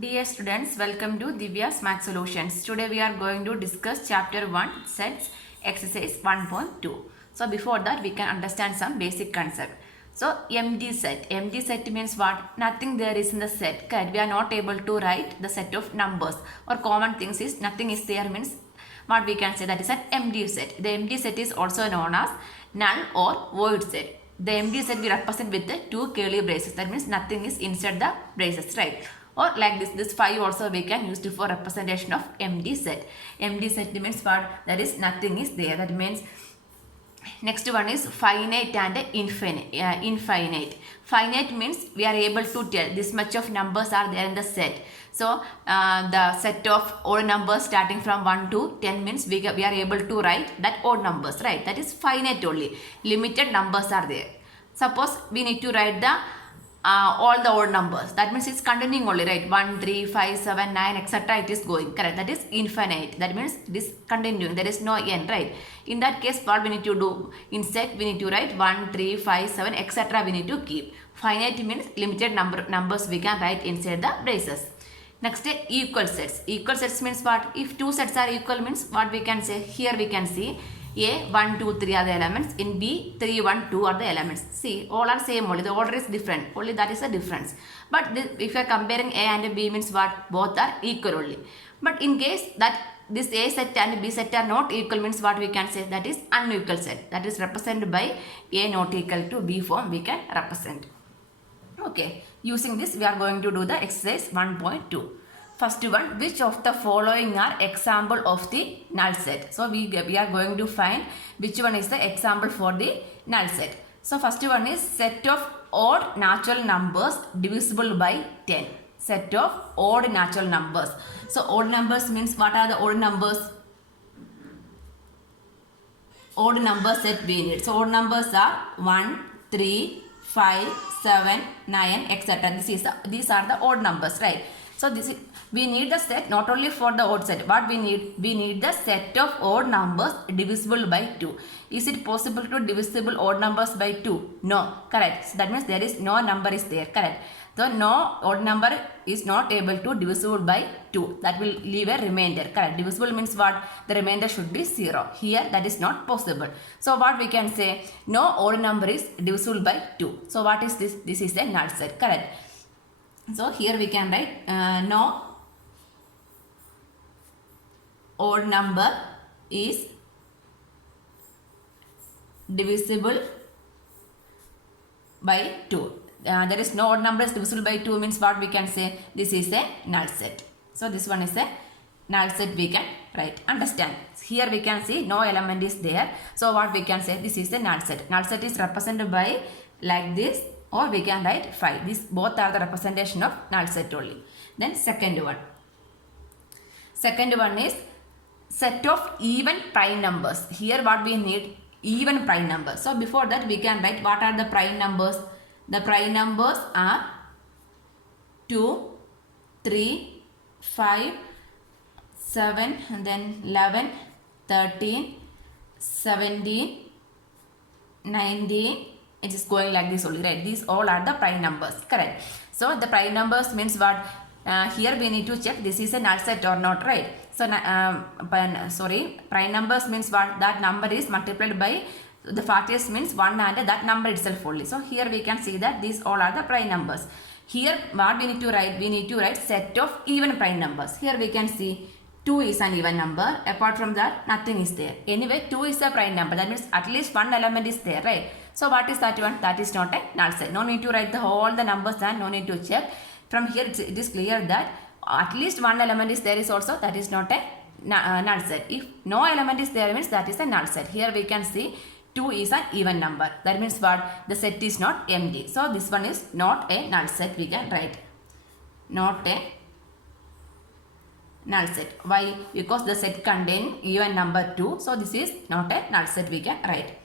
Dear students, welcome to Divya's Math Solutions. Today we are going to discuss chapter 1 sets exercise 1.2. So before that we can understand some basic concept. So empty set. Empty set means what? Nothing there is in the set. Correct? We are not able to write the set of numbers or common things is nothing is there means what we can say that is an empty set. The empty set is also known as null or void set. The empty set we represent with the two curly braces. That means nothing is inside the braces, right? Or like this 5 also we can use it for representation of empty set. Empty set means what? That is nothing is there. That means next one is finite and infinite. Finite means we are able to tell this much of numbers are there in the set. So the set of odd numbers starting from 1 to 10 means we are able to write that odd numbers, right? That is finite only. Limited numbers are there. Suppose we need to write the all the odd numbers. That means it's continuing only, right? 1, 3, 5, 7, 9, etc. It is going, correct? That is infinite. That means it is continuing. There is no end, right? In that case, what we need to do? Instead, we need to write 1, 3, 5, 7, etc. We need to keep. Finite means limited numbers we can write inside the braces. Next, equal sets. Equal sets means what? If two sets are equal means what we can say? Here we can see A, 1, 2, 3 are the elements. In B, 3, 1, 2 are the elements. See, all are same only. The order is different. Only that is the difference. But if you are comparing A and B means what? Both are equal only. But in case that this A set and B set are not equal means what we can say? That is unequal set. That is represented by A not equal to B form we can represent. Okay. Using this we are going to do the exercise 1.2. First one, which of the following are example of the null set? So we are going to find which one is the example for the null set. So first one is set of odd natural numbers divisible by 10. Set of odd natural numbers. So odd numbers means what are the odd numbers? Odd numbers set we need. So odd numbers are 1, 3, 5, 7, 9, etc. These are the odd numbers, right? So we need the set not only for the odd set. What we need? We need the set of odd numbers divisible by 2. Is it possible to divisible odd numbers by 2? No. Correct. So that means there is no number is there. Correct. So no odd number is not able to divisible by 2. That will leave a remainder. Correct. Divisible means what? The remainder should be 0. Here that is not possible. So what we can say? No odd number is divisible by 2. So what is this? This is a null set. Correct. So here we can write no odd number is divisible by 2. There is no odd number is divisible by 2 means what we can say? This is a null set. So this one is a null set we can write. Understand? Here we can see no element is there. So what we can say? This is a null set. Null set is represented by like this, or we can write 5. These both are the representation of null set only. Then second one. Second one is set of even prime numbers. Here what we need? Even prime numbers. So before that we can write what are the prime numbers? The prime numbers are 2, 3, 5, 7, and then 11, 13, 17, 19. It is going like this only, right? These all are the prime numbers, correct? So the prime numbers means what? Here we need to check this is a null set or not, right? So prime numbers means what? That number is multiplied by the factors means 1 and that number itself only. So here we can see that these all are the prime numbers. Here what we need to write? We need to write set of even prime numbers. Here we can see 2 is an even number. Apart from that, nothing is there. Anyway, 2 is a prime number. That means at least one element is there, right? So what is that one? That is not a null set. No need to write all the numbers and no need to check. From here it is clear that at least one element is there is also, that is not a null set. If no element is there means that is a null set. Here we can see 2 is an even number. That means what? The set is not empty. So this one is not a null set we can write. Not a null set. Why? Because the set contain even number 2. So this is not a null set we can write.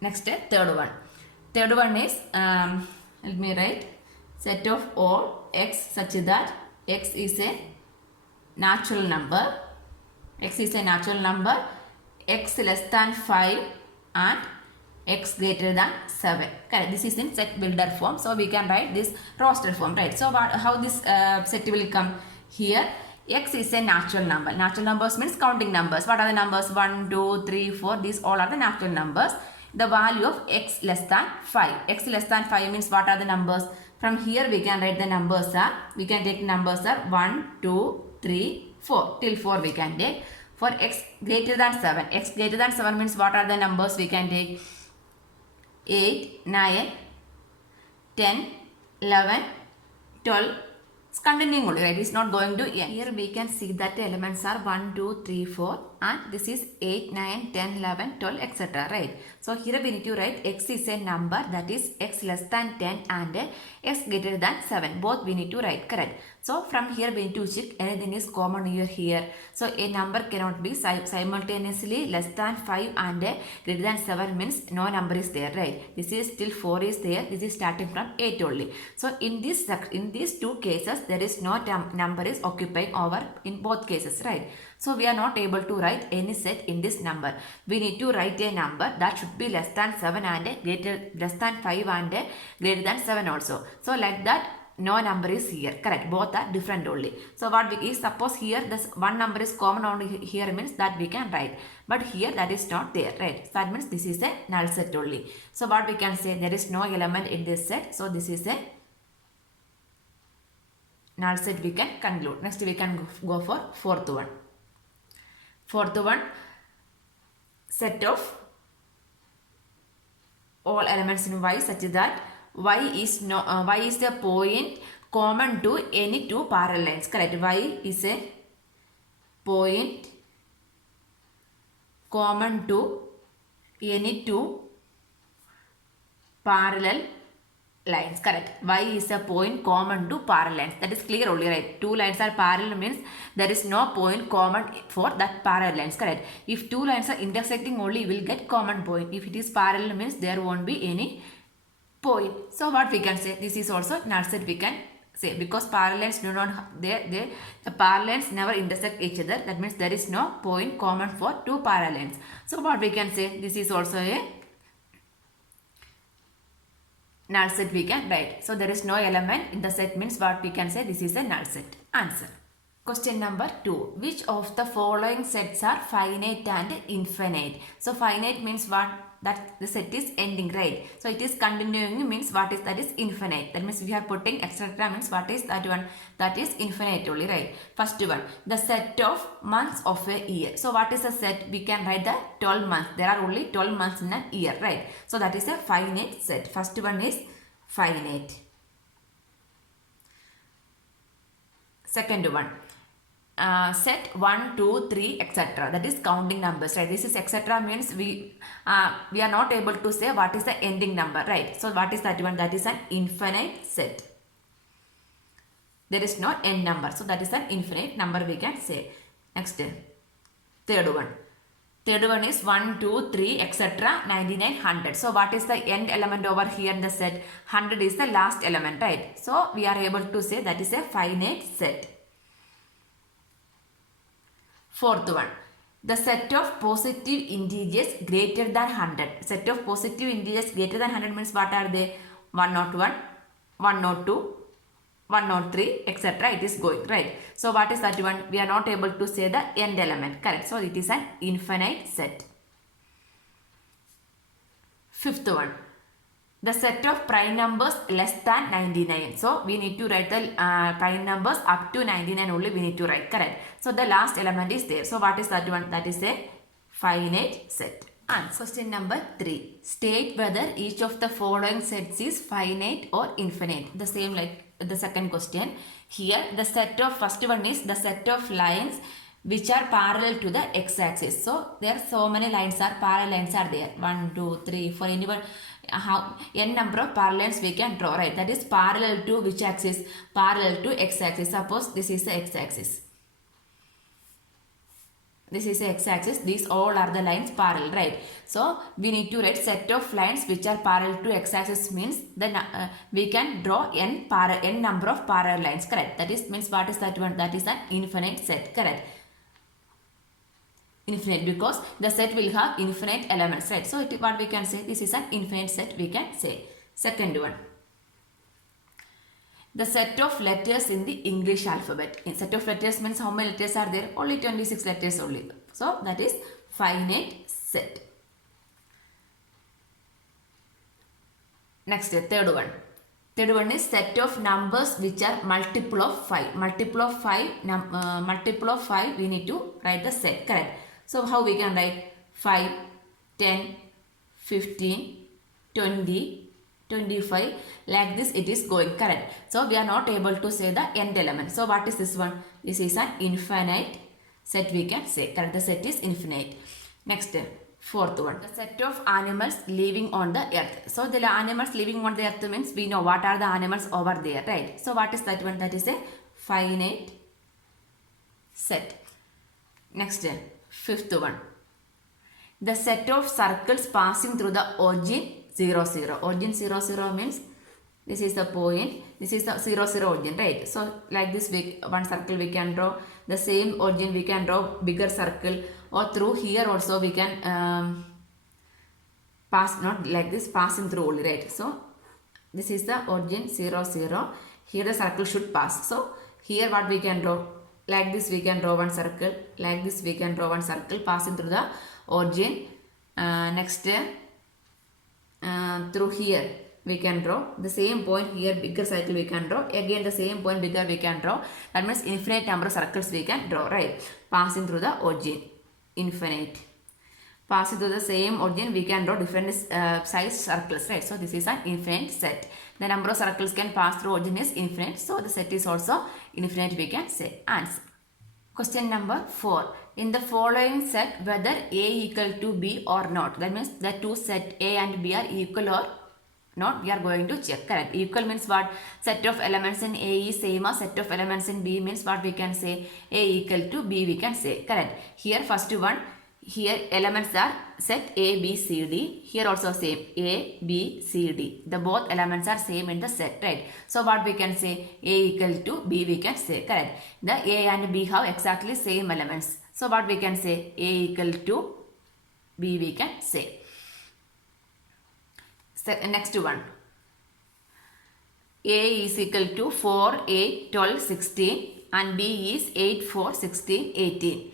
Next, third one. Third one is, let me write, set of all x such that x is a natural number. X is a natural number. X less than 5 and x greater than 7. Correct. This is in set builder form. So we can write this roster form, right? So how this set will come? Here x is a natural number. Natural numbers means counting numbers. What are the numbers? 1, 2, 3, 4. These all are the natural numbers. The value of x less than 5. X less than 5 means what are the numbers? From here we can write the numbers are, we can take numbers are 1, 2, 3, 4. Till 4 we can take. For x greater than 7. X greater than 7 means what are the numbers we can take? 8, 9, 10, 11, 12. It's continuing only, right? It's not going to end. Here we can see that the elements are 1, 2, 3, 4 and this is 8, 9, 10, 11, 12, etc. Right? So here we need to write x is a number, that is x less than 10 and x greater than 7. Both we need to write, correct? So from here we need to check anything is common here. So a number cannot be simultaneously less than 5 and greater than 7 means no number is there, right? This is still 4 is there. This is starting from 8 only. So in these two cases there is no number is occupying over in both cases, right? So we are not able to write any set in this number. We need to write a number that should be less than 7 and less than 5 and greater than 7 also. So like that no number is here, correct? Both are different only. So what we is, suppose here this one number is common only here means that we can write. But here that is not there, right? So that means this is a null set only. So what we can say, there is no element in this set. So this is a null set we can conclude. Next we can go for fourth one. Fourth one, set of all elements in Y such that y is the point common to any two parallel lines, correct? Y is a point common to any two parallel lines, correct? Y is a point common to parallel lines. That is clear only, right? Two lines are parallel means there is no point common for that parallel lines, correct? If two lines are intersecting only, you will get common point. If it is parallel means there won't be any point. So what we can say, this is also null set we can say, because parallel lines do not the parallel lines never intersect each other. That means there is no point common for two parallel lines. So what we can say, this is also a null set we can write. So there is no element in the set means what we can say, this is a null set. Answer. Question number 2. Which of the following sets are finite and infinite? So finite means what? That the set is ending, right? So it is continuing means what is that is infinite. That means we are putting etc. means what is that one? That is infinite only, right? First one, the set of months of a year. So what is a set? We can write the 12 months. There are only 12 months in a year, right? So that is a finite set. First one is finite. Second one, set 1, 2, 3, etc. That is counting numbers, right? This is etc. means we are not able to say what is the ending number, right? So what is that one? That is an infinite set. There is no end number. So that is an infinite number we can say. Next, third one. Third one is 1, 2, 3, etc. 99, 100. So what is the end element over here in the set? 100 is the last element, right? So we are able to say that is a finite set. Fourth one, the set of positive integers greater than 100. Set of positive integers greater than 100 means what are they? 101, 102, 103, etc. It is going, right? So what is that one? We are not able to say the end element, correct? So it is an infinite set. Fifth one, the set of prime numbers less than 99. So we need to write the prime numbers up to 99 only we need to write, correct? So the last element is there. So what is that one? That is a finite set. And question number 3. State whether each of the following sets is finite or infinite. The same like the second question. Here the set of, first one is the set of lines which are parallel to the x-axis. So there are so many lines are parallel lines are there. 1, 2, 3, 4, anyone how n number of parallel lines we can draw, right? That is parallel to which axis? Parallel to x-axis. Suppose this is the x-axis. This is the x-axis. These all are the lines parallel, right? So we need to write set of lines which are parallel to x-axis means then we can draw n number of parallel lines, correct? That is means what is that one? That is an infinite set, correct? infinite because the set will have infinite elements, right? So what we can say, this is an infinite set we can say. Second one, the set of letters in the English alphabet. In set of letters means how many letters are there? Only 26 letters only. So that is finite set. Next, third one. Third one is set of numbers which are multiple of 5. Multiple of 5 we need to write the set, correct? So how we can write 5, 10, 15, 20, 25, like this it is going, correct? So we are not able to say the nth element. So what is this one? This is an infinite set we can say, correct? The set is infinite. Next, fourth one, the set of animals living on the earth. So the animals living on the earth means we know what are the animals over there, right? So what is that one? That is a finite set. Next, fifth one, the set of circles passing through the origin 0, 0. Origin 0, 0 means this is the point, this is the 0, 0 origin, right? So like this one circle we can draw, the same origin we can draw bigger circle, or through here also we can pass, not like this, passing through only, right? So this is the origin 0, 0. Here the circle should pass. So here what we can draw, like this we can draw one circle, like this we can draw one circle passing through the origin. Next, through here we can draw the same point, here bigger circle we can draw, again the same point bigger we can draw. That means infinite number of circles we can draw, right? Passing through the origin, infinite. Passing through the same origin we can draw different size circles, right? So this is an infinite set. The number of circles can pass through origin is infinite, so the set is also infinite we can say. Answer. Question number 4. In the following set, whether A equal to B or not. That means the two set A and B are equal or not, we are going to check, correct? Equal means what? Set of elements in A is same as set of elements in B means what we can say? A equal to B we can say, correct? Here first one, here elements are set A, B, C, D. Here also same A, B, C, D. The both elements are same in the set, right? So what we can say? A equal to B we can say, correct? The A and B have exactly same elements. So what we can say? A equal to B we can say. Next one. A is equal to 4, 8, 12, 16 and B is 8, 4, 16, 18.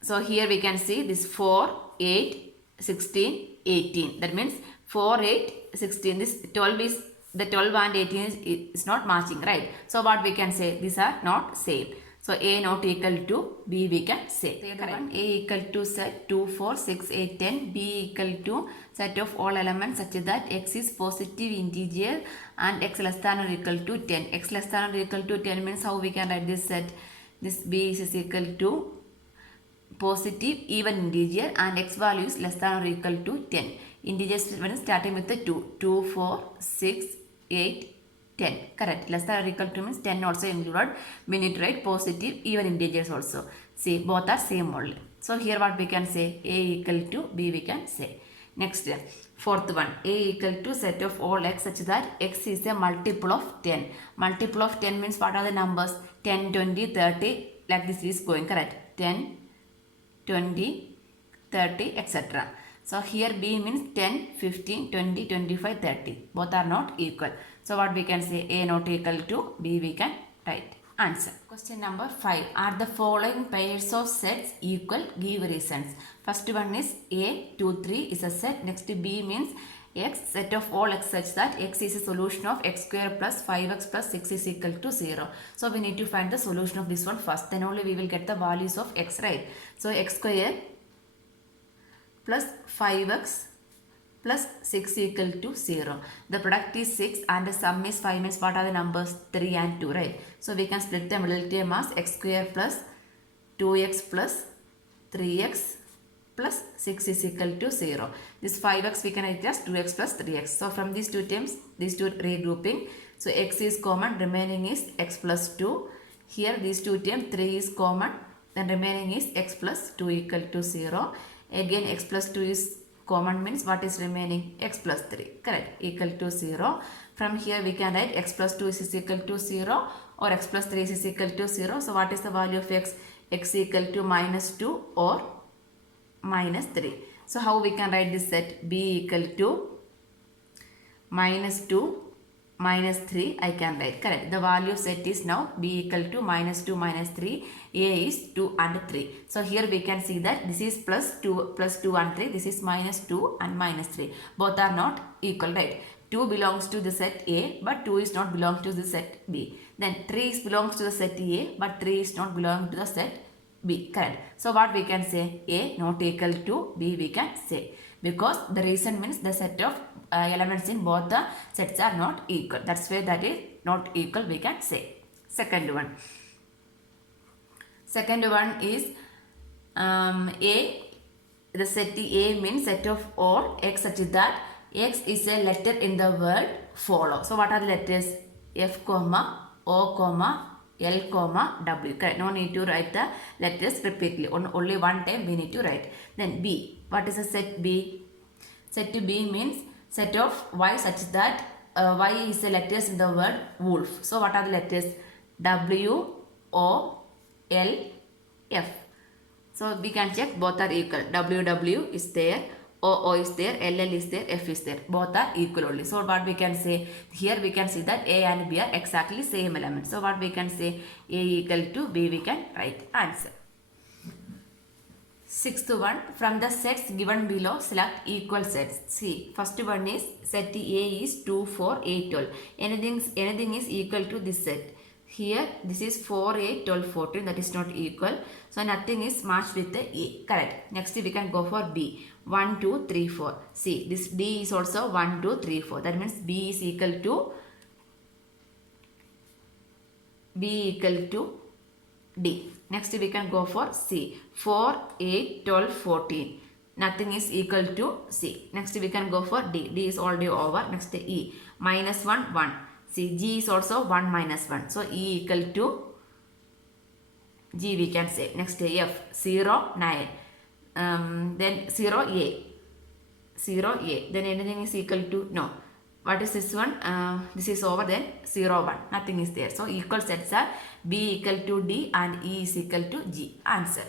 So here we can see this 4, 8, 16, 18. That means 4, 8, 16. This 12 is, the 12 and 18 is not matching, right? So what we can say? These are not same. So A not equal to B we can say. Third one, A equal to set 2, 4, 6, 8, 10. B equal to set of all elements such that X is positive integer and X less than or equal to 10. X less than or equal to 10 means how we can write this set? This B is equal to positive even integer and X value is less than or equal to 10. Integers when starting with the 2. 2, 4, 6, 8, 10. Correct. Less than or equal to means 10 also included. We need to write positive even integers also. See, both are same only. So here what we can say? A equal to B we can say. Next, fourth one. A equal to set of all X such that X is a multiple of 10. Multiple of 10 means what are the numbers? 10, 20, 30. Like this is going, correct? 10, 20, 30, etc. So here B means 10, 15, 20, 25, 30. Both are not equal. So what we can say? A not equal to B we can write. Answer. Question number 5. Are the following pairs of sets equal? Give reasons. First one is A, 2, 3 is a set. Next B means X, set of all X such that X is a solution of X square plus 5X plus 6 is equal to 0. So we need to find the solution of this one first. Then only we will get the values of X, right? So X square plus 5X plus 6 equal to 0. The product is 6 and the sum is 5 means what are the numbers? 3 and 2, right? So we can split the middle term as X square plus 2X plus 3X plus 6 is equal to 0. This 5X we can write as 2X plus 3X. So from these two terms, these two regrouping. So X is common, remaining is X plus 2. Here these two terms, 3 is common, then remaining is X plus 2 equal to 0. Again X plus 2 is common means what is remaining? X plus 3, correct, equal to 0. From here we can write X plus 2 is equal to 0 or X plus 3 is equal to 0. So what is the value of X? x equal to minus 2 or minus 3. So how we can write this set? B equal to minus 2 minus 3 I can write. Correct. The value set is now b equal to minus 2 minus 3. A is 2 and 3. So here we can see that this is plus 2 and 3. This is minus 2 and minus 3. Both are not equal, right? 2 belongs to the set A, but 2 is not belong to the set B. Then 3 belongs to the set A, but 3 is not belong to the set B. Correct. So what we can say? A not equal to B we can say. Because the reason means the set of elements in both the sets are not equal. That's why that is not equal we can say. Second one is A. The set A means set of all x such that x is a letter in the word follow. So what are the letters? F, O, L, W. Correct. No need to write the letters repeatedly. Only one time we need to write. Then B. What is a set B? Set B means set of y such that y is the letters in the word wolf. So what are the letters? W, O, L, F. So we can check both are equal. W is there, O is there, LL is there, F is there. Both are equal only. So what we can say? Here we can see that A and B are exactly same element. So what we can say? A equal to B we can write answer. Sixth one, from the sets given below, select equal sets. See, first one is set A is 2, 4, 8, 12. Anything is equal to this set. Here, this is 4, 8, 12, 14. That is not equal. So, nothing is matched with the A. Correct. Next, we can go for B. 1, 2, 3, 4. See, this D is also 1, 2, 3, 4. That means B is equal to D. Next we can go for C. 4, 8, 12, 14. Nothing is equal to C. Next we can go for D. D is already over. Next E. Minus 1, 1. See, G is also 1 minus 1. So E equal to G we can say. Next F. 0, 9. Then 0, A. 0, A. Then anything is equal to? No. What is this one? This is over, then 0, 1. Nothing is there. So equal sets are B equal to D and E is equal to G. Answer.